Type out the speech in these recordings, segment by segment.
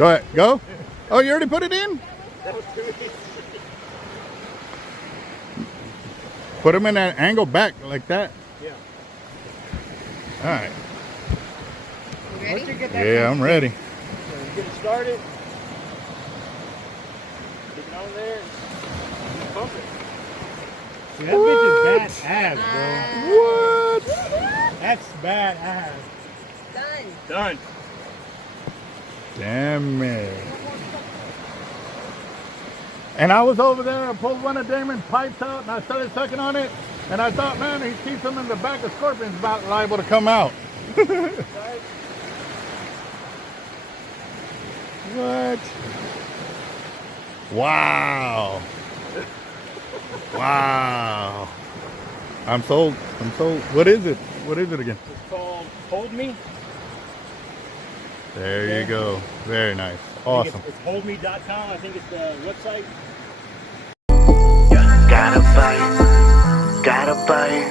Go ahead. Go. Oh, you already put it in? That was too easy. Put them in that angle back like that. Yeah. All right. You ready? Once you get that Yeah, I'm ready. Get it started. Get it on there. And pump it. See, that bitch is badass, bro. What? That's badass. Done. Done. Damn it. And I was over there, I pulled one of Damon's pipes out and I started sucking on it. And I thought, man, he keeps them in the back of Scorpion's about liable to come out. What? Wow. Wow. I'm sold. I'm sold. What is it? What is it again? It's called Hold Me. There you go. Very nice. Awesome. It's holdme.com. I think it's the website. Gotta bite, gotta bite.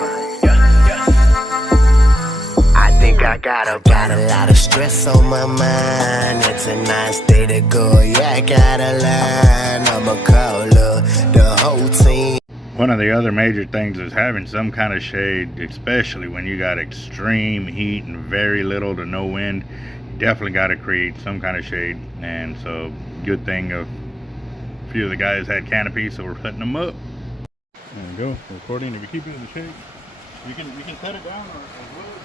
I think I got a lot of stress on my mind. It's a nice day to go. Yeah, I gotta line. I'ma call up the whole team. One of the other major things is having some kind of shade, especially when you got extreme heat and very little to no wind. You definitely got to create some kind of shade. And so, good thing a few of the guys had canopies, so we're putting them up. There we go, recording. If you keep it in the shade, you can cut it down or wood.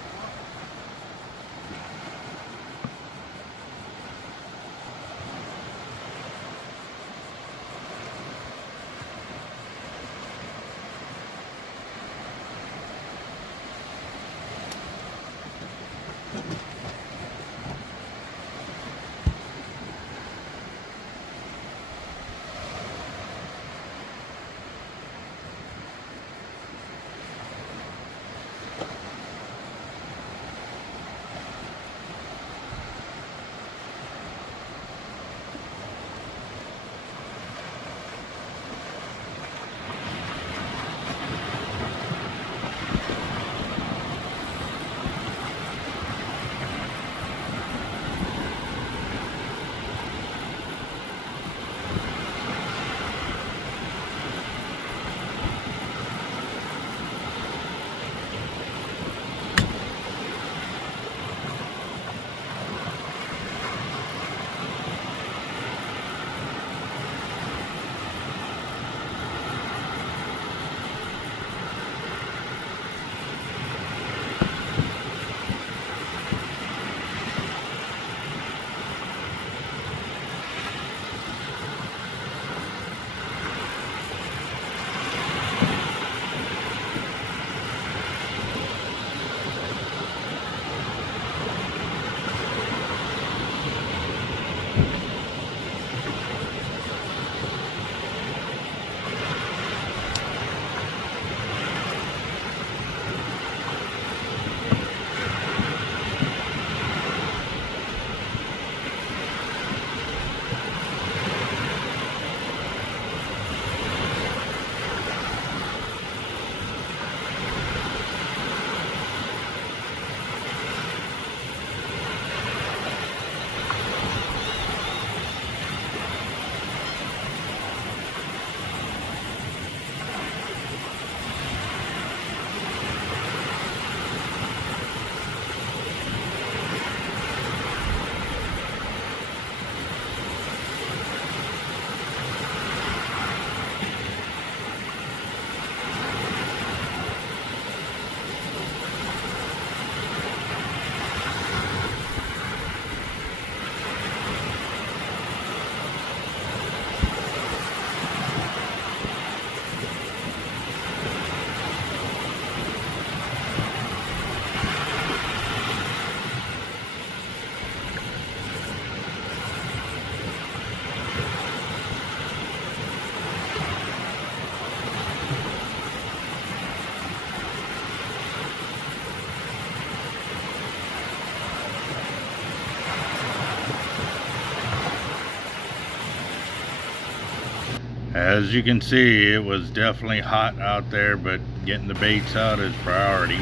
As you can see, it was definitely hot out there, but getting the baits out is priority.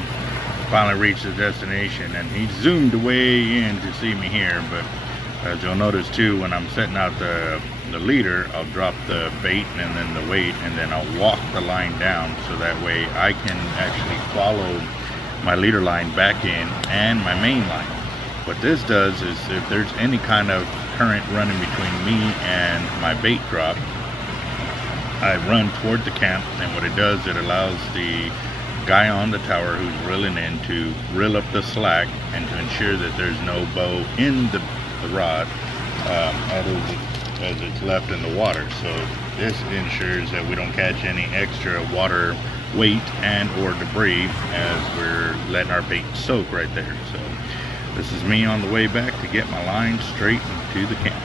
Finally reached the destination, and he zoomed way in to see me here, but As you'll notice too, when I'm setting out the leader, I'll drop the bait and then the weight, and then I'll walk the line down, so that way I can actually follow my leader line back in and my main line. What this does is, if there's any kind of current running between me and my bait drop, I run toward the camp, and what it does, it allows the guy on the tower who's reeling in to reel up the slack and to ensure that there's no bow in the rod as it's left in the water. So this ensures that we don't catch any extra water weight and or debris as we're letting our bait soak right there. So this is me on the way back to get my line straight into the camp.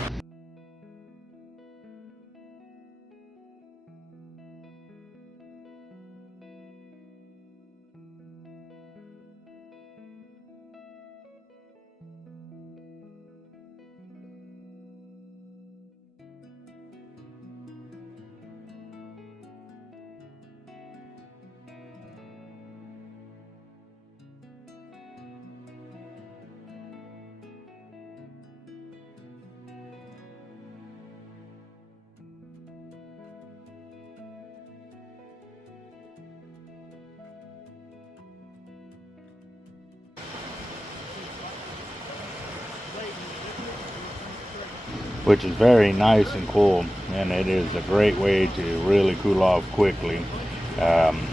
Which is very nice and cool, and it is a great way to really cool off quickly.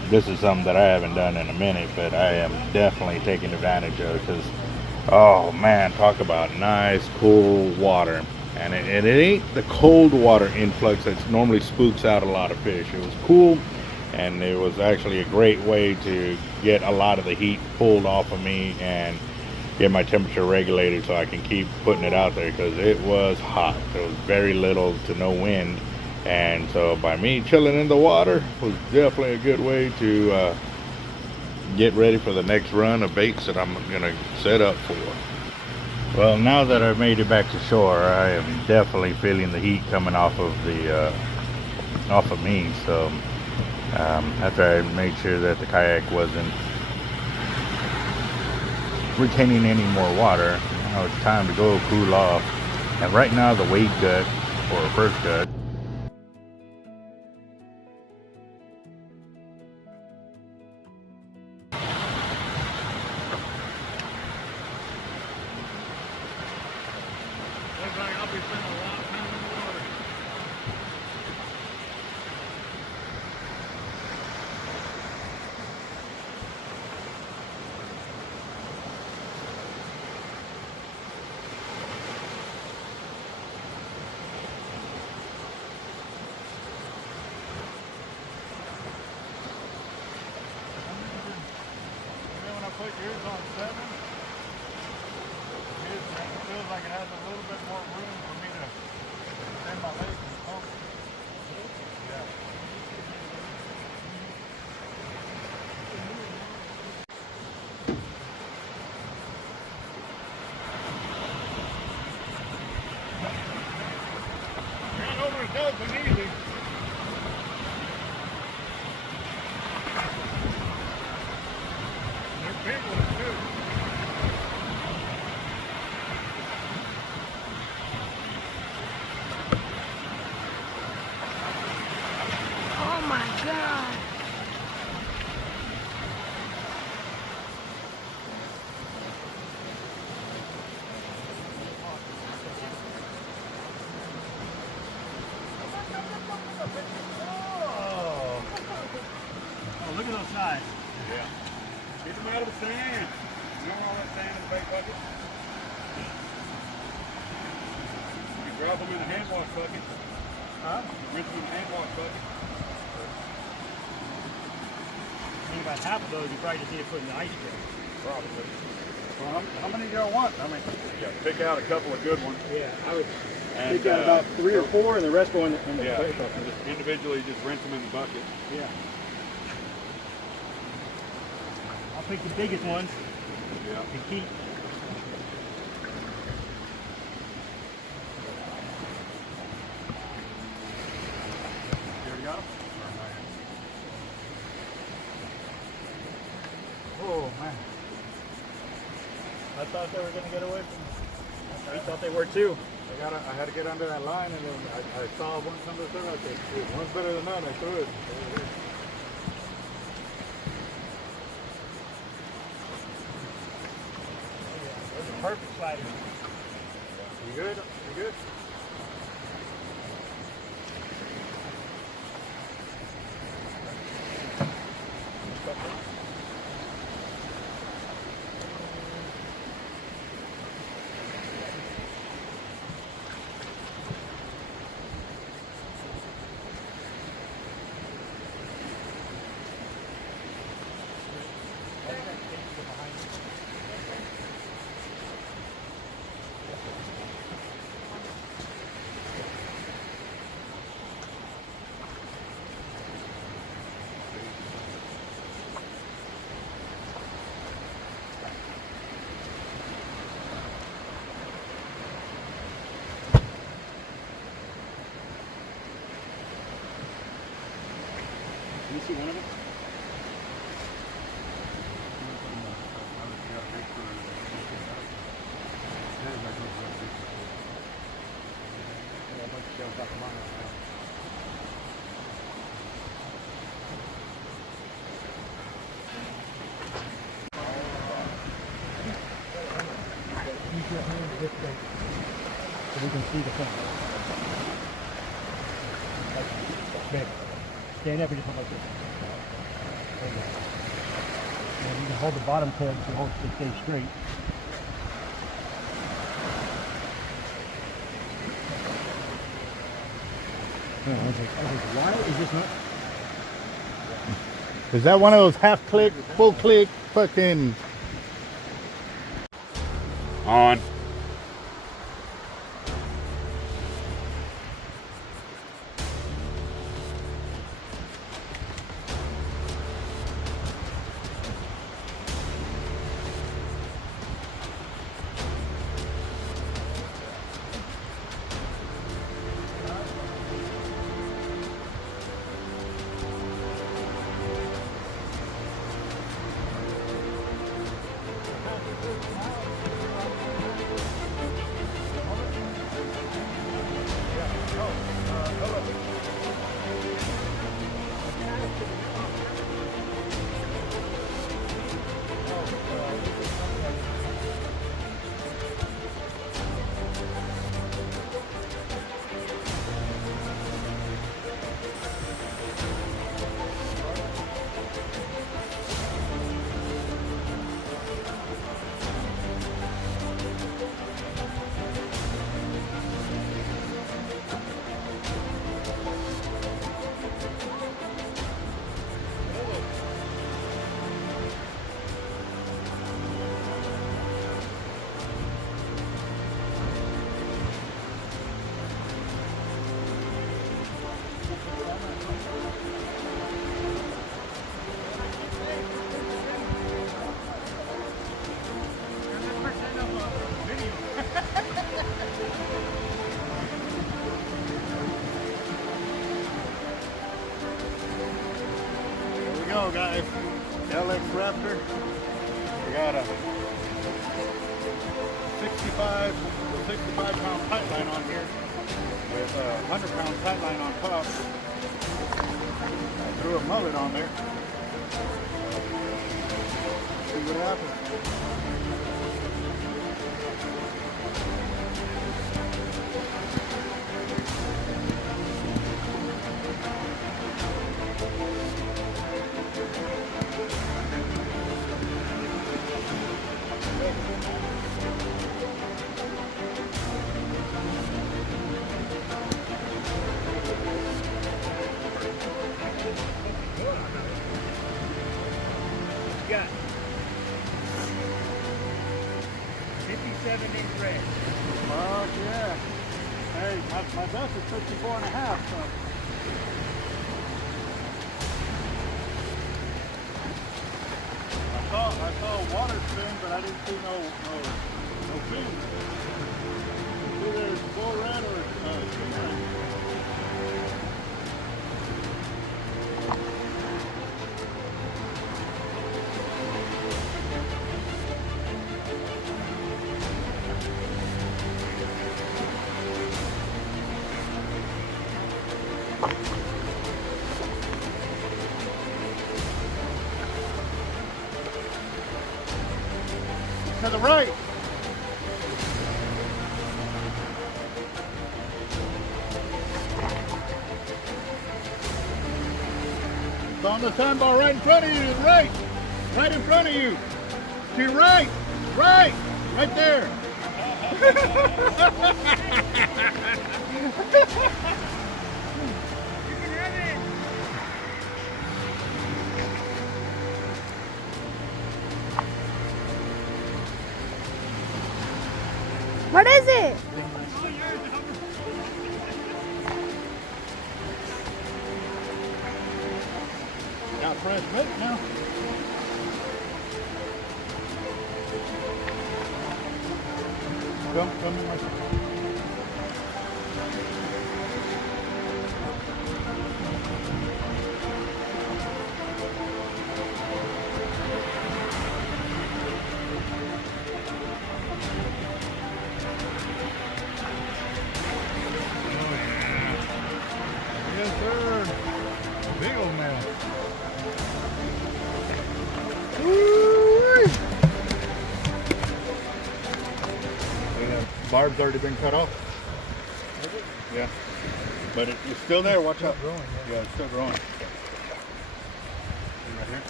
This is something that I haven't done in a minute, but I am definitely taking advantage of, because oh man, talk about nice cool water. And it ain't the cold water influx that normally spooks out a lot of fish. It was cool, and it was actually a great way to get a lot of the heat pulled off of me and get my temperature regulated so I can keep putting it out there, because it was hot. There was very little to no wind, and so by me chilling in the water was definitely a good way to get ready for the next run of baits that I'm gonna set up for. Well, now that I've made it back to shore, I am definitely feeling the heat coming off of me. So after I made sure that the kayak wasn't retaining any more water, now it's time to go cool off. And right now the wade gut, or first gut, put yours on 7, it feels like it has a little bit more room for me to extend my legs and pump. Yeah. Ran over a dozen easy. Big ones too. Oh my God. Oh, look at those sides. Yeah. Get them out of the sand. You don't want all that sand in the bait bucket. You drop them in the hand wash bucket. Huh? Rinse them in the hand wash bucket. I think about half of those you probably just need to put in the ice tray. Probably. Well, how many do y'all want? I mean, yeah, pick out a couple of good ones. Yeah, I would And, pick out about 3 or 4 and the rest go in the yeah, bait bucket. just individually just rinse them in the bucket. Yeah. I'll pick the biggest ones Yeah. to keep. You already got them? Oh man. I thought they were going to get away from me. I thought they were too. I had to get under that line, and then I saw one come to the third. I said, one's better than none. I threw it. That's a perfect slider. You good? You good? You see one of them? Use your hand this way so we can see the front. That's big. Stand up and just hold like this. There you go. And you can hold the bottom tab so it stays straight. I was like, why is this not? Is that one of those half click, full click, fucking on? Go guys, LX Raptor. We got a 65 pound tight line on here with a 100 pound tight line on top. I threw a mullet on there. See what happens. Got 57-inch red. Oh yeah. Hey, my best is 54 and a half, so. I saw water spin, but I didn't see no fin. It's either full red or spin red. To the right. It's on the sandbar right in front of you, to the right. Right in front of you. To your right. Right. Right there. What is it? Got fresh bait now. Come in my Yes, sir. Big old man. Woo-wee. Yeah, barb's already been cut off. Yeah. But it's still there. Watch out. growing, Yeah, it's still growing. Right here.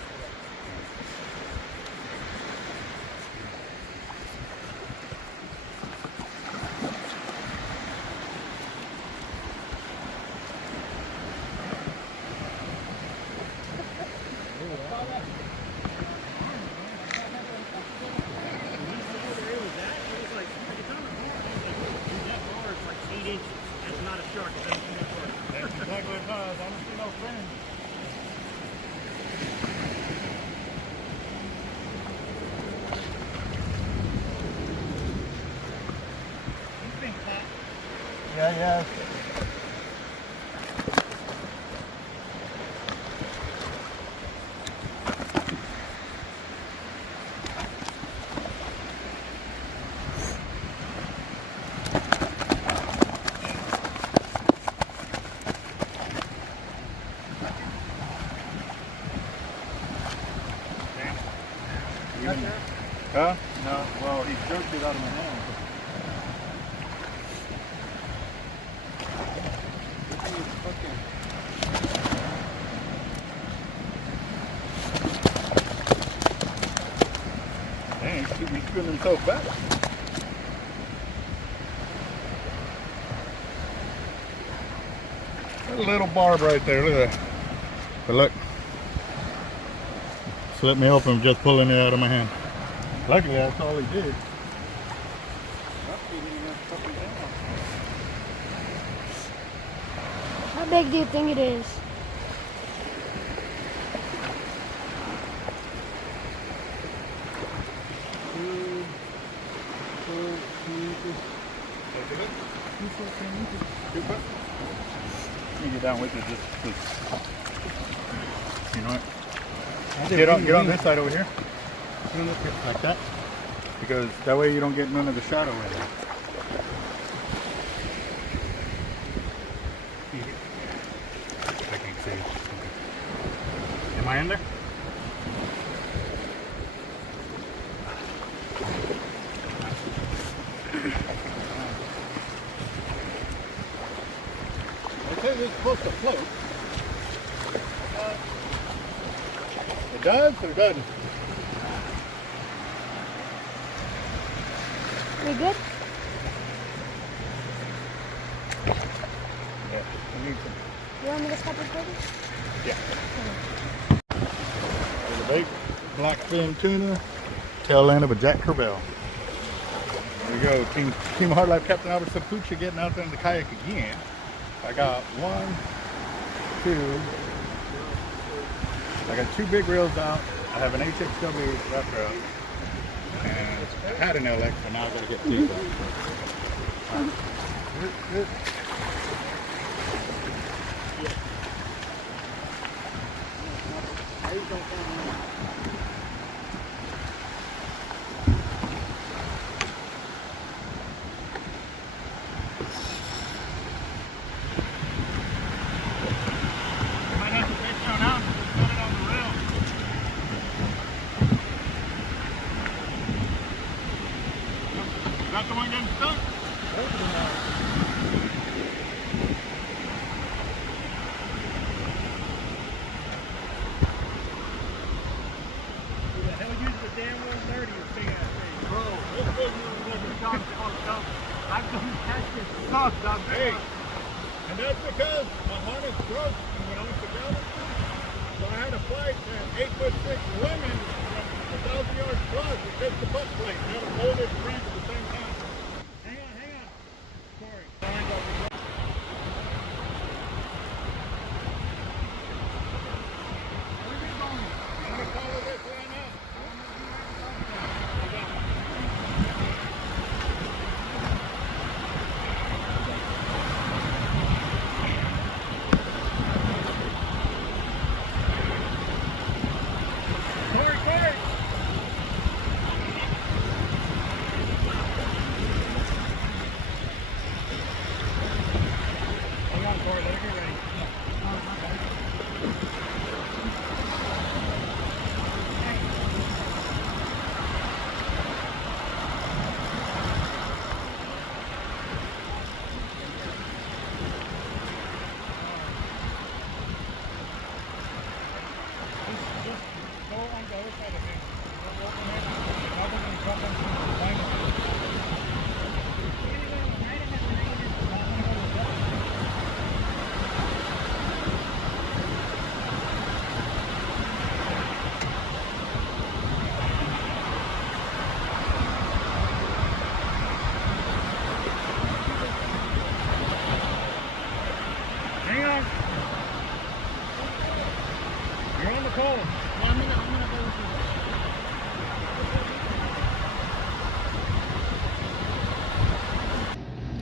That's exactly what it does. I don't see no fin. Yeah. Huh? No. Well, he jerked it out of my hand. Dang, he's spinning himself back. A little barb right there, look at that. But look. Slipped me open just pulling it out of my hand. Luckily, that's all he did. How big do you think it is? You get down with it, just you know what? Get on this side over here. Get on this here, like that. Because that way you don't get none of the shadow in there. I can't see. Am I in there? They say it's supposed to float. It does or it doesn't? We good? Yeah. I need some. You want me to stop recording? Yeah. There's a bait, blackfin tuna, tail end of a Jack Corbell. There we go, Team Hard Life Captain Albert Sapucha getting out there in the kayak again. I got I got 2 big reels out. I have an HXW retro, and I had an LX, but now I gotta get these out. Good. Hey, and that's because my harness broke when I went together. So I had to fight an 8'6" women from 1,000 yards plus to fix the butt plate. I had to hold it and crank at the same time. Hang on. Sorry. I'm gonna follow this line up.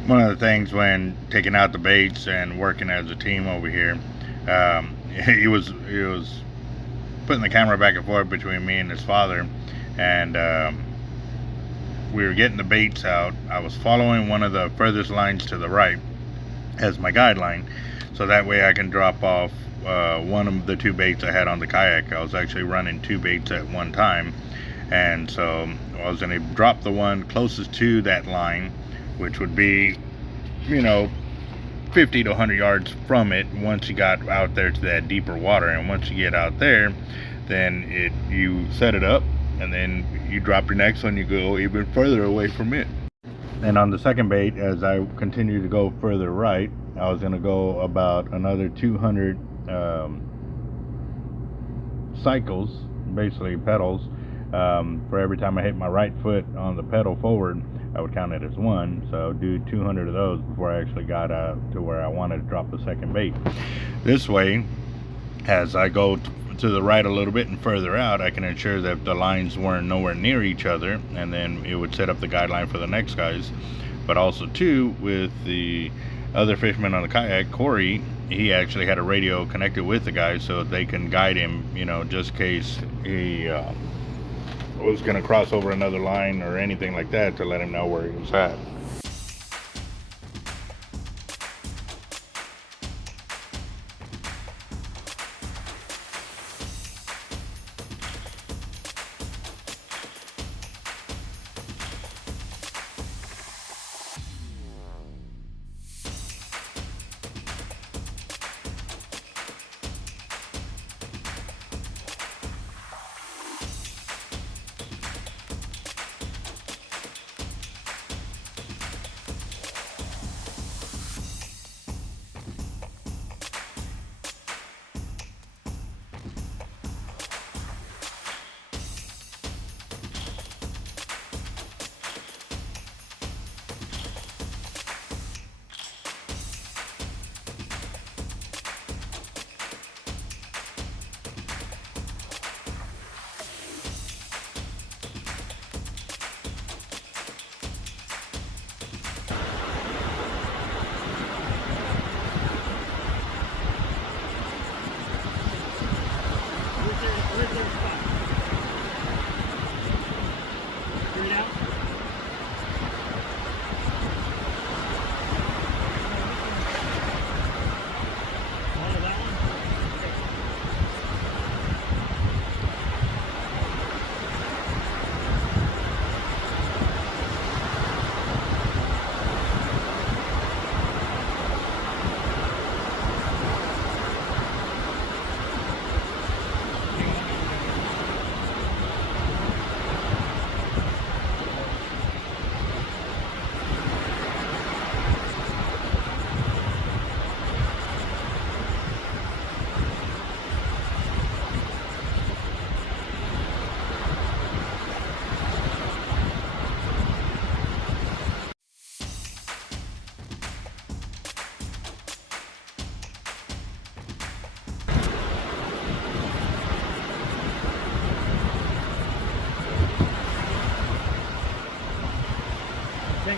One of the things when taking out the baits and working as a team over here, he was putting the camera back and forth between me and his father, and we were getting the baits out. I was following one of the furthest lines to the right as my guideline, so that way I can drop off one of the 2 baits I had on the kayak. I was actually running 2 baits at one time, and so I was going to drop the one closest to that line, which would be, 50 to 100 yards from it once you got out there to that deeper water. And once you get out there, then you set it up, and then you drop your next one, you go even further away from it. And on the second bait, as I continue to go further right, I was going to go about another 200 cycles, basically pedals, for every time I hit my right foot on the pedal forward. I would count it as 1, so do 200 of those before I actually got out to where I wanted to drop the second bait. This way, as I go to the right a little bit and further out, I can ensure that the lines weren't nowhere near each other, and then it would set up the guideline for the next guys. But also too, with the other fisherman on the kayak, Corey, he actually had a radio connected with the guy so they can guide him, just in case he was going to cross over another line or anything like that, to let him know where he was at.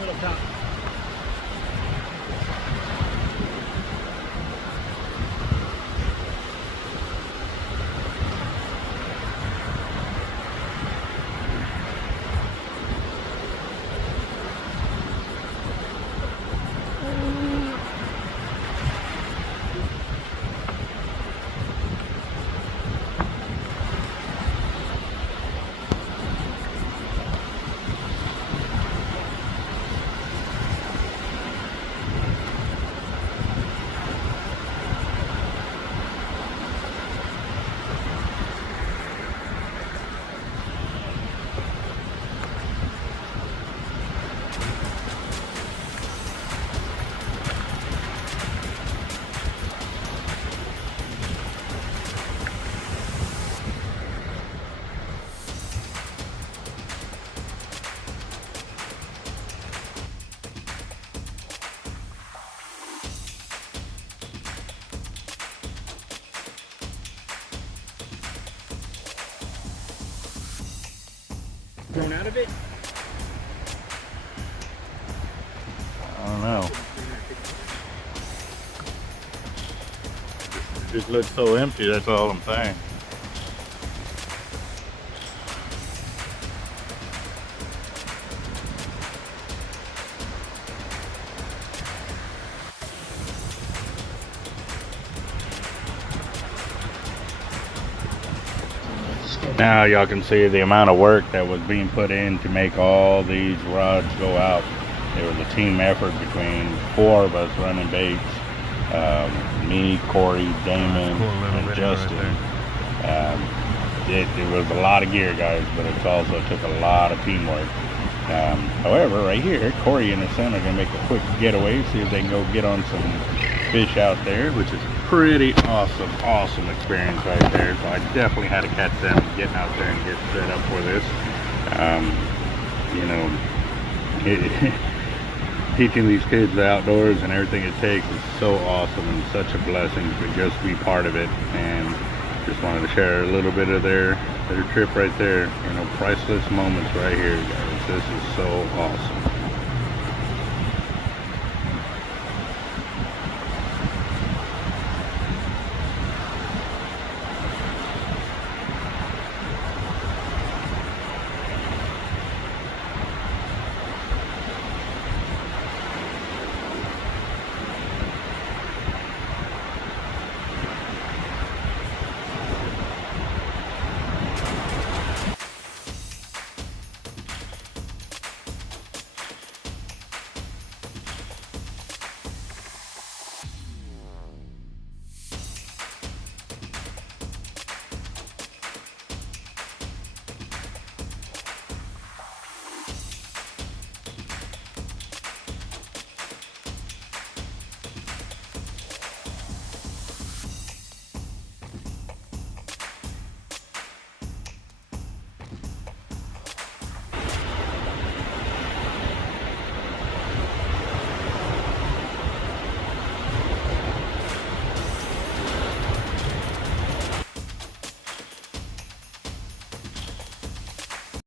middle top. Grown out of it? I don't know. It just looks so empty, that's all I'm saying. Now y'all can see the amount of work that was being put in to make all these rods go out. There was a team effort between 4 of us running baits. Me, Corey, Damon, and Justin. It was a lot of gear, guys, but it also took a lot of teamwork. However, right here, Corey and his son are going to make a quick getaway, see if they can go get on some fish out there, which is pretty awesome experience right there. So I definitely had to catch them getting out there and get set up for this. You know, teaching these kids the outdoors and everything it takes is so awesome and such a blessing to just be part of it. And just wanted to share a little bit of their trip right there. You know, priceless moments right here, guys. This is so awesome.